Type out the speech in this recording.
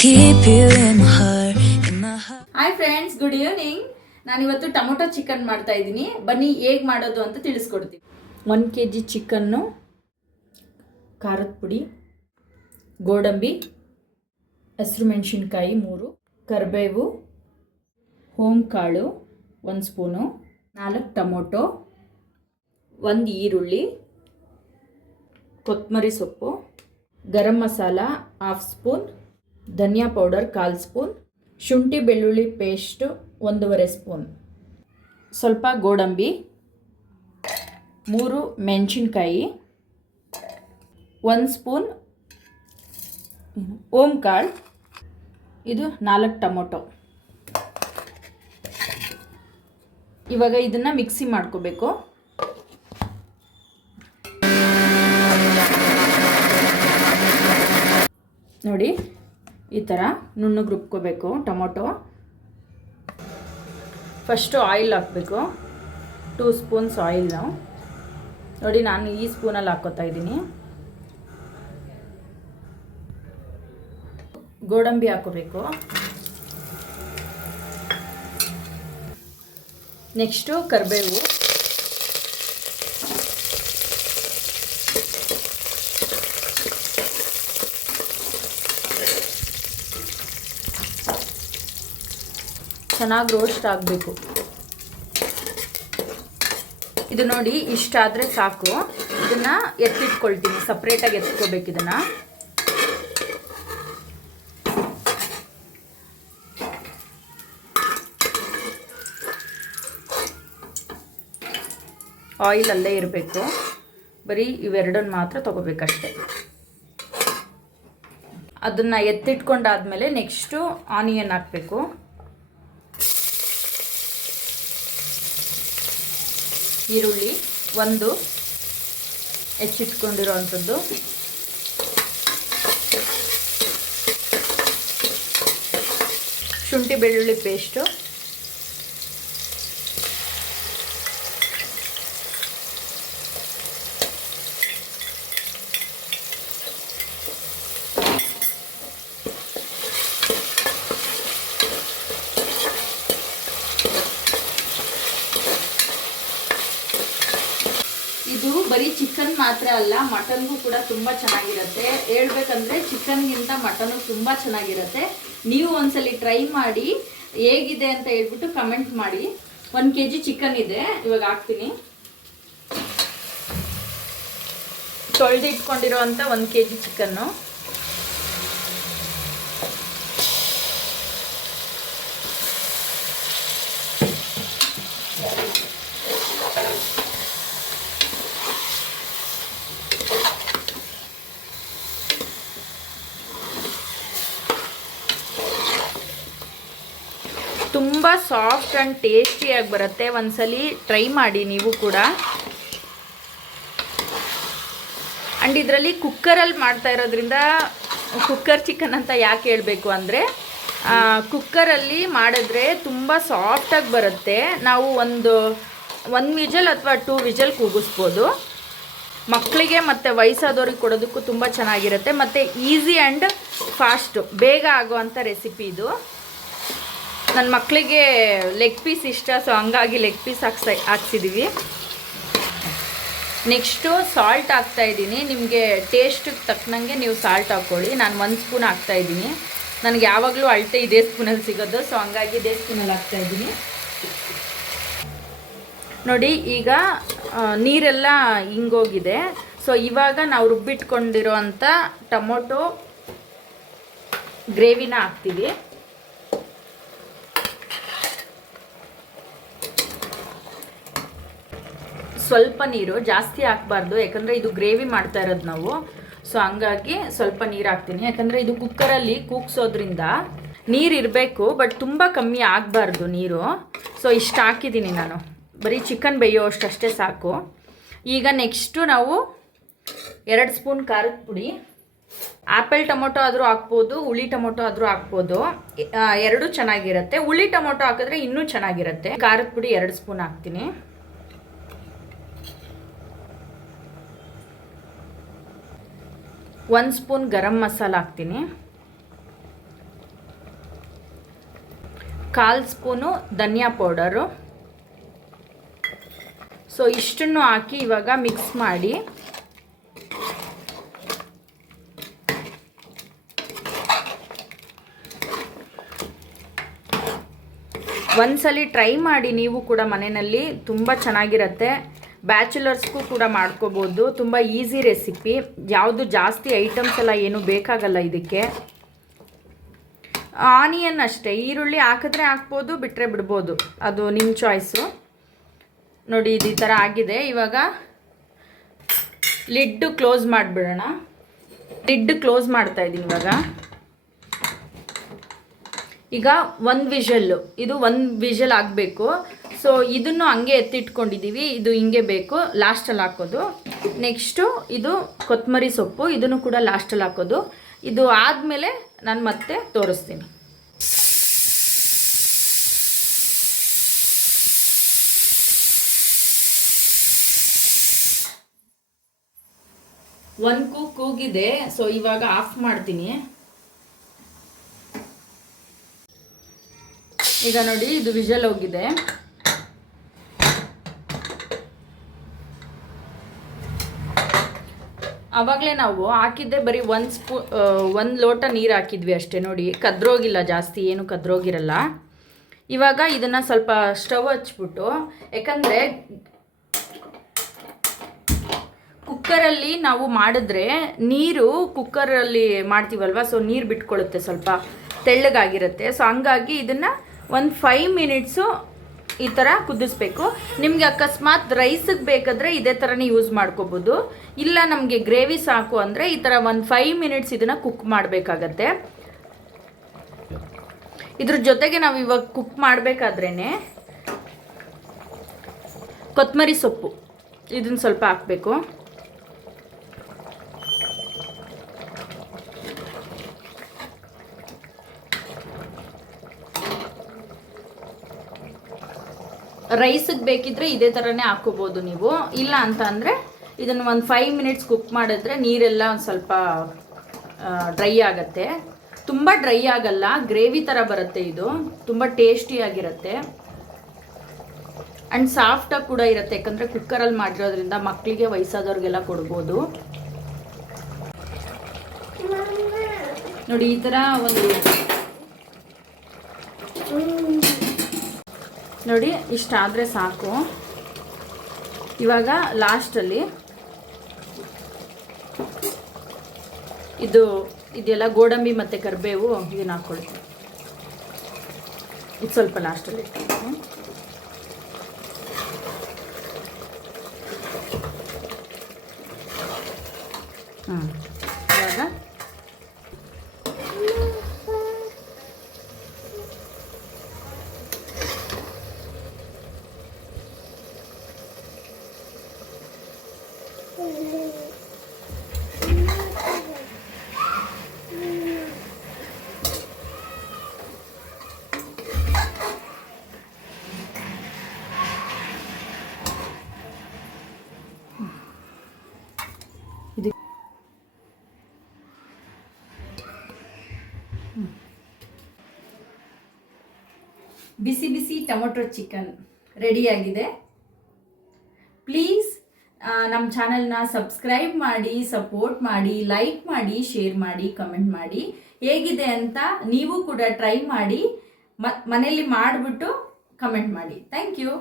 keep you in my heart, in my heart. Hi friends, good evening. ನಾನಿವತ್ತು tomato chicken ಮಾಡ್ತಾ ಇದ್ದೀನಿ. ಬನ್ನಿ ಹೇಗೆ ಮಾಡೋದು ಅಂತ ತಿಳಿಸ್ಕೊಡ್ತೀನಿ. 1 kg ಚಿಕನ್ನು, ಖಾರದ ಪುಡಿ, ಗೋಡಂಬಿ, ಹಸಿರು ಮೆಣಸಿನ್ಕಾಯಿ 3, ಕರಿಬೇವು, ಕಾಳು 1 ಸ್ಪೂನು, 4 ಟೊಮೊಟೊ, 1 ಈರುಳ್ಳಿ, ಕೊತ್ತಂಬರಿ ಸೊಪ್ಪು, ಗರಂ ಮಸಾಲ 1/2 ಸ್ಪೂನ್, ಧನಿಯಾ ಪೌಡರ್ 1/4 ಸ್ಪೂನ್, ಶುಂಠಿ ಬೆಳ್ಳುಳ್ಳಿ ಪೇಸ್ಟು 1.5 ಸ್ಪೂನ್, ಸ್ವಲ್ಪ ಗೋಡಂಬಿ, 3 ಮೆಣಸಿನ್ಕಾಯಿ, 1 ಸ್ಪೂನ್ ಕಾಳು, ಇದು 4 ಟೊಮೊಟೊ. ಇವಾಗ ಇದನ್ನು ಮಿಕ್ಸಿ ಮಾಡ್ಕೋಬೇಕು. ನೋಡಿ, ಈ ಥರ ನುಣ್ಣಗೆ ರುಬ್ಕೋಬೇಕು ಟೊಮೊಟೊ. ಫಸ್ಟು ಆಯಿಲ್ ಹಾಕಬೇಕು, 2 ಸ್ಪೂನ್ಸ್ ಆಯಿಲ್ನು. ನೋಡಿ, ನಾನು ಈ ಸ್ಪೂನಲ್ಲಿ ಹಾಕ್ಕೋತಾ ಇದ್ದೀನಿ. ಗೋಡಂಬಿ ಹಾಕೋಬೇಕು. ನೆಕ್ಸ್ಟು ಕರಿಬೇವು, ಚೆನ್ನಾಗಿ ರೋಸ್ಟ್ ಆಗಬೇಕು. ಇದು ನೋಡಿ, ಇಷ್ಟಾದರೆ ಸಾಕು. ಇದನ್ನು ಎತ್ತಿಟ್ಕೊಳ್ತೀನಿ, ಸಪ್ರೇಟಾಗಿ ಎತ್ಕೋಬೇಕು. ಇದನ್ನು ಆಯಿಲ್ ಅಲ್ಲೇ ಇರಬೇಕು. ಬರೀ ಇವೆರಡನ್ನು ಮಾತ್ರ ತೊಗೋಬೇಕಷ್ಟೆ. ಅದನ್ನು ಎತ್ತಿಟ್ಕೊಂಡಾದ್ಮೇಲೆ ನೆಕ್ಸ್ಟು ಆನಿಯನ್ ಹಾಕಬೇಕು. ಈರುಳ್ಳಿ 1 ಹೆಚ್ಚಿಟ್ಕೊಂಡಿರೋ ಅಂಥದ್ದು, ಶುಂಠಿ ಬೆಳ್ಳುಳ್ಳಿ ಪೇಸ್ಟು, ಇದು ಬರೀ ಚಿಕನ್ ಮಾತ್ರ ಅಲ್ಲ, ಮಟನ್ಗೂ ಕೂಡ ತುಂಬ ಚೆನ್ನಾಗಿರುತ್ತೆ. ಹೇಳ್ಬೇಕಂದ್ರೆ ಚಿಕನ್ಗಿಂತ ಮಟನು ತುಂಬ ಚೆನ್ನಾಗಿರುತ್ತೆ. ನೀವು ಒಂದ್ಸಲಿ ಟ್ರೈ ಮಾಡಿ ಹೇಗಿದೆ ಅಂತ ಹೇಳ್ಬಿಟ್ಟು ಕಮೆಂಟ್ ಮಾಡಿ. 1 kg ಚಿಕನ್ ಇದೆ, ಇವಾಗ ಹಾಕ್ತೀನಿ. ತೊಳೆದಿಟ್ಕೊಂಡಿರೋ ಅಂಥ 1 kg ಚಿಕನ್ನು. ತುಂಬ ಸಾಫ್ಟ್ ಆ್ಯಂಡ್ ಟೇಸ್ಟಿಯಾಗಿ ಬರುತ್ತೆ. ಒಂದ್ಸಲಿ ಟ್ರೈ ಮಾಡಿ ನೀವು ಕೂಡ. ಆ್ಯಂಡ್ ಇದರಲ್ಲಿ ಕುಕ್ಕರಲ್ಲಿ ಮಾಡ್ತಾ ಇರೋದ್ರಿಂದ ಕುಕ್ಕರ್ ಚಿಕನ್ ಅಂತ ಯಾಕೆ ಹೇಳಬೇಕು ಅಂದರೆ, ಕುಕ್ಕರಲ್ಲಿ ಮಾಡಿದ್ರೆ ತುಂಬ ಸಾಫ್ಟಾಗಿ ಬರುತ್ತೆ. ನಾವು ಒಂದು ವಿಜಲ್ ಅಥವಾ 2 ವಿಜಲ್ ಕೂಗಿಸ್ಬೋದು. ಮಕ್ಕಳಿಗೆ ಮತ್ತು ವಯಸ್ಸಾದವ್ರಿಗೆ ಕೊಡೋದಕ್ಕೂ ತುಂಬ ಚೆನ್ನಾಗಿರುತ್ತೆ. ಮತ್ತು ಈಸಿ ಆ್ಯಂಡ್ ಫಾಸ್ಟು, ಬೇಗ ಆಗೋವಂಥ ರೆಸಿಪಿ ಇದು. ನನ್ನ ಮಕ್ಕಳಿಗೆ ಲೆಗ್ ಪೀಸ್ ಇಷ್ಟ, ಸೊ ಹಂಗಾಗಿ ಲೆಗ್ ಪೀಸ್ ಹಾಕ್ಸಿದ್ದೀವಿ. ನೆಕ್ಸ್ಟು ಸಾಲ್ಟ್ ಹಾಕ್ತಾಯಿದ್ದೀನಿ. ನಿಮಗೆ ಟೇಸ್ಟಿಗೆ ತಕ್ಕನಂಗೆ ನೀವು ಸಾಲ್ಟ್ ಹಾಕ್ಕೊಳ್ಳಿ. ನಾನು 1 ಸ್ಪೂನ್ ಹಾಕ್ತಾಯಿದ್ದೀನಿ. ನನಗೆ ಯಾವಾಗಲೂ ಅಳತೆ ಇದೇ ಸ್ಪೂನಲ್ಲಿ ಸಿಗೋದು, ಸೊ ಹಂಗಾಗಿ ಇದೇ ಸ್ಪೂನಲ್ಲಿ ಹಾಕ್ತಾಯಿದ್ದೀನಿ. ನೋಡಿ, ಈಗ ನೀರೆಲ್ಲ ಹಿಂಗೋಗಿದೆ. ಸೊ ಇವಾಗ ನಾವು ರುಬ್ಬಿಟ್ಕೊಂಡಿರೋ ಅಂಥ ಟೊಮೊಟೊ ಗ್ರೇವಿನ ಹಾಕ್ತೀವಿ. ಸ್ವಲ್ಪ ನೀರು, ಜಾಸ್ತಿ ಹಾಕಬಾರ್ದು, ಯಾಕಂದರೆ ಇದು ಗ್ರೇವಿ ಮಾಡ್ತಾ ಇರೋದು ನಾವು. ಸೊ ಹಂಗಾಗಿ ಸ್ವಲ್ಪ ನೀರು ಹಾಕ್ತೀನಿ. ಯಾಕಂದರೆ ಇದು ಕುಕ್ಕರಲ್ಲಿ ಕೂಗ್ಸೋದ್ರಿಂದ ನೀರು ಇರಬೇಕು, ಬಟ್ ತುಂಬ ಕಮ್ಮಿ ಆಗಬಾರ್ದು ನೀರು. ಸೊ ಇಷ್ಟು ಹಾಕಿದ್ದೀನಿ ನಾನು. ಬರೀ ಚಿಕನ್ ಬೇಯೋ ಅಷ್ಟೇ ಸಾಕು. ಈಗ ನೆಕ್ಸ್ಟು ನಾವು 2 ಸ್ಪೂನ್ ಖಾರದ ಪುಡಿ. ಆ್ಯಪಲ್ ಟೊಮೊಟೊ ಆದರೂ ಹಾಕ್ಬೋದು, ಹುಳಿ ಟೊಮೊಟೊ ಆದರೂ ಹಾಕ್ಬೋದು. ಎರಡೂ ಚೆನ್ನಾಗಿರುತ್ತೆ. ಹುಳಿ ಟೊಮೊಟೊ ಹಾಕಿದ್ರೆ ಇನ್ನೂ ಚೆನ್ನಾಗಿರುತ್ತೆ. ಖಾರದ ಪುಡಿ 2 ಸ್ಪೂನ್ ಹಾಕ್ತೀನಿ. 1 ಸ್ಪೂನ್ ಗರಂ ಮಸಾಲ ಹಾಕ್ತೀನಿ. 1/4 ಸ್ಪೂನು ಧನಿಯಾ ಪೌಡರು. ಸೊ ಇಷ್ಟನ್ನು ಹಾಕಿ ಇವಾಗ ಮಿಕ್ಸ್ ಮಾಡಿ ಒಂದ್ಸಲಿ ಟ್ರೈ ಮಾಡಿ ನೀವು ಕೂಡ ಮನೆಯಲ್ಲಿ, ತುಂಬ ಚೆನ್ನಾಗಿರುತ್ತೆ. ಬ್ಯಾಚುಲರ್ಸ್ಗೂ ಕೂಡ ಮಾಡ್ಕೋಬೋದು. ತುಂಬ ಈಸಿ ರೆಸಿಪಿ, ಯಾವುದು ಜಾಸ್ತಿ ಐಟಮ್ಸ್ ಎಲ್ಲ ಏನು ಬೇಕಾಗಲ್ಲ ಇದಕ್ಕೆ. ಆನಿಯನ್ ಅಷ್ಟೇ, ಈರುಳ್ಳಿ ಹಾಕಿದ್ರೆ ಹಾಕ್ಬೋದು, ಬಿಟ್ಟರೆ ಬಿಡ್ಬೋದು, ಅದು ನಿಮ್ಮ ಚಾಯ್ಸು. ನೋಡಿ ಇದು ಈ ಥರ ಆಗಿದೆ. ಇವಾಗ ಲಿಡ್ ಕ್ಲೋಸ್ ಮಾಡಿಬಿಡೋಣ. ಲಿಡ್ ಕ್ಲೋಸ್ ಮಾಡ್ತಾ ಇದ್ದೀನಿ ಇವಾಗ. ಈಗ ಇದು ಒಂದು ವಿಷಲ್ ಆಗಬೇಕು. ಸೊ ಇದನ್ನು ಹಂಗೆ ಎತ್ತಿಟ್ಕೊಂಡಿದ್ದೀವಿ, ಇದು ಹಿಂಗೆ ಬೇಕು, ಲಾಸ್ಟಲ್ಲಿ ಹಾಕೋದು. ನೆಕ್ಸ್ಟು ಇದು ಕೊತ್ತಂಬರಿ ಸೊಪ್ಪು, ಇದನ್ನು ಕೂಡ ಲಾಸ್ಟಲ್ಲಿ ಹಾಕೋದು. ಇದು ಆದಮೇಲೆ ನಾನು ಮತ್ತೆ ತೋರಿಸ್ತೀನಿ. ಒಂದು ಕೂಗಿದೆ. ಸೊ ಇವಾಗ ಆಫ್ ಮಾಡ್ತೀನಿ. ಈಗ ನೋಡಿ ಇದು ವಿಷಲ್ ಹೋಗಿದೆ. ಆವಾಗಲೇ ನಾವು ಹಾಕಿದ್ದೆ ಬರೀ 1 ಲೋಟ ನೀರು ಹಾಕಿದ್ವಿ ಅಷ್ಟೇ. ನೋಡಿ ಕದ್ರೋಗಿಲ್ಲ, ಜಾಸ್ತಿ ಏನು ಕದ್ರೋಗಿರಲ್ಲ. ಇವಾಗ ಇದನ್ನು ಸ್ವಲ್ಪ ಸ್ಟವ್ ಹಚ್ಬಿಟ್ಟು, ಯಾಕಂದರೆ ಕುಕ್ಕರಲ್ಲಿ ನಾವು ಮಾಡಿದ್ರೆ ನೀರು ಕುಕ್ಕರಲ್ಲಿ ಮಾಡ್ತೀವಲ್ವ, ಸೊ ನೀರು ಬಿಟ್ಕೊಳ್ಳುತ್ತೆ, ಸ್ವಲ್ಪ ತೆಳ್ಳಗಾಗಿರುತ್ತೆ. ಸೊ ಹಂಗಾಗಿ ಇದನ್ನು ಒಂದು 5 ಮಿನಿಟ್ಸು ಈ ಥರ ಕುದಿಸ್ಬೇಕು. ನಿಮಗೆ ಅಕಸ್ಮಾತ್ ರೈಸಿಗೆ ಬೇಕಾದರೆ ಇದೇ ಥರನೇ ಯೂಸ್ ಮಾಡ್ಕೋಬೋದು. ಇಲ್ಲ ನಮಗೆ ಗ್ರೇವಿ ಸಾಕು ಅಂದರೆ ಈ ಥರ ಒಂದು 5 ಮಿನಿಟ್ಸ್ ಇದನ್ನು ಕುಕ್ ಮಾಡಬೇಕಾಗತ್ತೆ. ಇದ್ರ ಜೊತೆಗೆ ನಾವು ಇವಾಗ ಕುಕ್ ಮಾಡಬೇಕಾದ್ರೇ ಕೊತ್ತಂಬರಿ ಸೊಪ್ಪು ಇದನ್ನು ಸ್ವಲ್ಪ ಹಾಕಬೇಕು. ರೈಸಿಗೆ ಬೇಕಿದ್ರೆ ಇದೇ ಥರನೇ ಹಾಕೋಬೋದು ನೀವು. ಇಲ್ಲ ಅಂತ ಅಂದರೆ ಇದನ್ನು ಒಂದು 5 ಮಿನಿಟ್ಸ್ ಕುಕ್ ಮಾಡಿದ್ರೆ ನೀರೆಲ್ಲ ಒಂದು ಸ್ವಲ್ಪ ಡ್ರೈ ಆಗುತ್ತೆ. ತುಂಬ ಡ್ರೈ ಆಗಲ್ಲ, ಗ್ರೇವಿ ಥರ ಬರುತ್ತೆ. ಇದು ತುಂಬ ಟೇಸ್ಟಿಯಾಗಿರುತ್ತೆ ಆ್ಯಂಡ್ ಸಾಫ್ಟಾಗಿ ಕೂಡ ಇರುತ್ತೆ, ಯಾಕಂದರೆ ಕುಕ್ಕರಲ್ಲಿ ಮಾಡಿರೋದ್ರಿಂದ ಮಕ್ಕಳಿಗೆ, ವಯಸ್ಸಾದವ್ರಿಗೆಲ್ಲ ಕೊಡ್ಬೋದು. ನೋಡಿ ಈ ಥರ ಒಂದು ನೋಡಿ ಇಷ್ಟಾದರೆ ಸಾಕು. ಇವಾಗ ಲಾಸ್ಟಲ್ಲಿ ಇದೆಲ್ಲ ಗೋಡಂಬಿ ಮತ್ತು ಕರಿಬೇವು ಇದನ್ನು ಹಾಕ್ಕೊಳ್ತೀನಿ. ಇದು ಸ್ವಲ್ಪ ಲಾಸ್ಟಲ್ಲಿ ಇರ್ತೀನಿ. ಇವಾಗ ಬಿಸಿ ಬಿಸಿ ಟೊಮೊಟೊ ಚಿಕನ್ ರೆಡಿಯಾಗಿದೆ. ಪ್ಲೀಸ್ ನಮ್ಮ ಚಾನಲ್ನ ಸಬ್ಸ್ಕ್ರೈಬ್ ಮಾಡಿ, ಸಪೋರ್ಟ್ ಮಾಡಿ, ಲೈಕ್ ಮಾಡಿ, ಶೇರ್ ಮಾಡಿ, ಕಮೆಂಟ್ ಮಾಡಿ. ಹೇಗಿದೆ ಅಂತ ನೀವು ಕೂಡ ಟ್ರೈ ಮಾಡಿ, ಮನೆಯಲ್ಲಿ ಮಾಡಿಬಿಟ್ಟು ಕಮೆಂಟ್ ಮಾಡಿ. Thank you.